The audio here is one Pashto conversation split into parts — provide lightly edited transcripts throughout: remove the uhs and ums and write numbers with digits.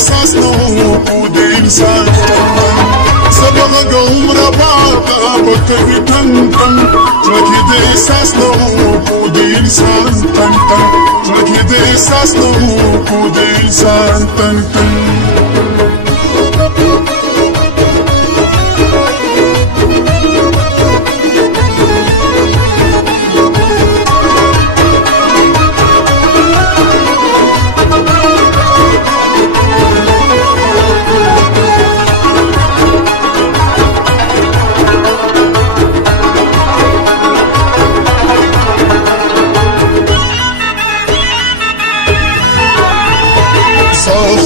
احساس نو کو د انسان سبغ عمر باتا بکوي تن تن زړه د احساس نو کو د انسان تن تن زړه د احساس نو کو د انسان تن تن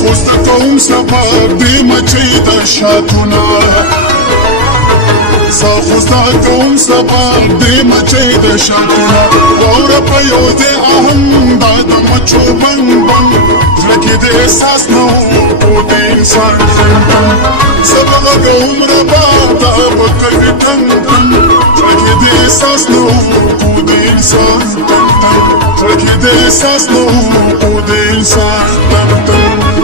خوست کوم سفر دی مچي د شاتونه خوست کوم سفر دی مچي د شاتونه اور په یو د اهم د مچو بنګ بنګ زړه د احساس نو کو د انسان سبغ عمر باتا بکوي تن تن زړه د احساس نو کو د انسان تن تن زړه د احساس نو کو د انسان تن تن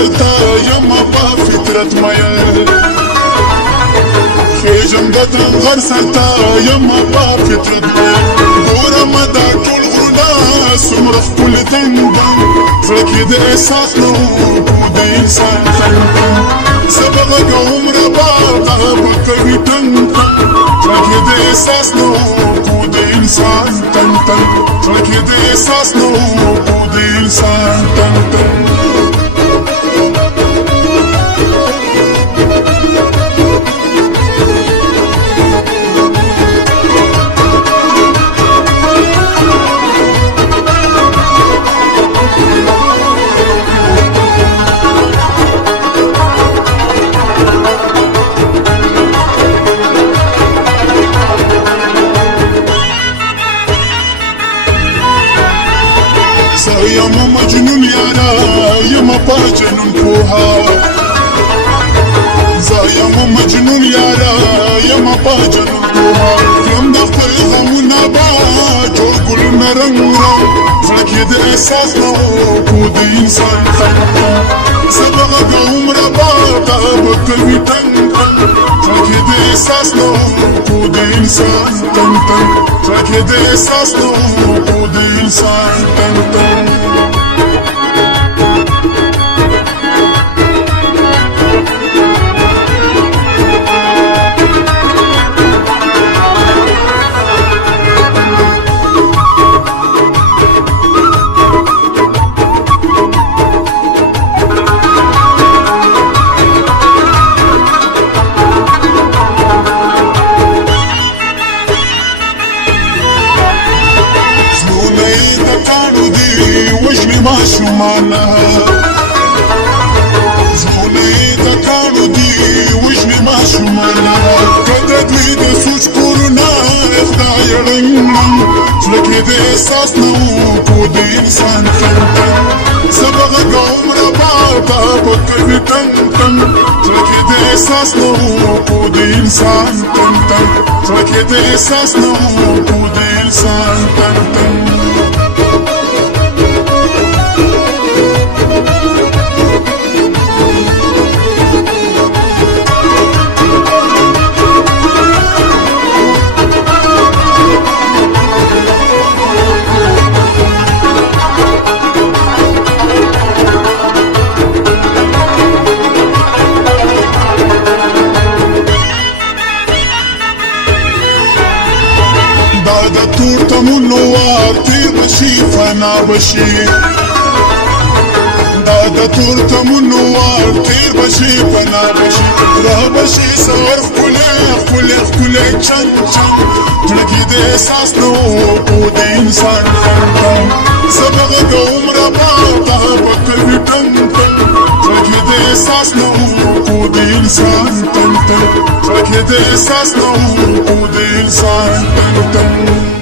سلطا یما په فطرت میا خېجم د غر سلطا یما په فطرت میا ګورم دا ټول غرونه سمره خپل دنګ دنګ زړه د احساس نو کو د انسان سبغ عمر باتا بکوي تن تن زړه د احساس نو کو د انسان تن تن زړه د احساس نو کو د انسان تن تن یم مجنون یارا یم پا جنون پوها یم مجنون یارا یم پا جنون پوها یم د خپل غمونه با جوړ ګل رنګ رنګ زړه د احساس نو کو د انسان سبغ عمر باتا بکوي تن تن زړه د احساس نو کو د انسان تن تن زړه د احساس نو کو د انسان تن تن ماشومانه زغونې د کاڼو دي وژنې ماشومانه کله دوی د سوچ کورونه خدای ړنګ زړه کې د احساس نه و کو د انسان سبغ عمر باتا بکوي تن تن زړه کې د احساس نه و کو د انسان تن تن زړه کې د احساس نه و کو د انسان تن تن د تور تمونو وار تیر بشي فنا بشي د تور تمونو وار تیر بشي فنا بشي را بشي سور خپل چن چن زړه د احساس نو کو د انسان سبغ عمر باتا بکوي تن تن زړه د احساس نو کو د انسان تن تن زړه کې د احساس نه و کو د انسان تن تن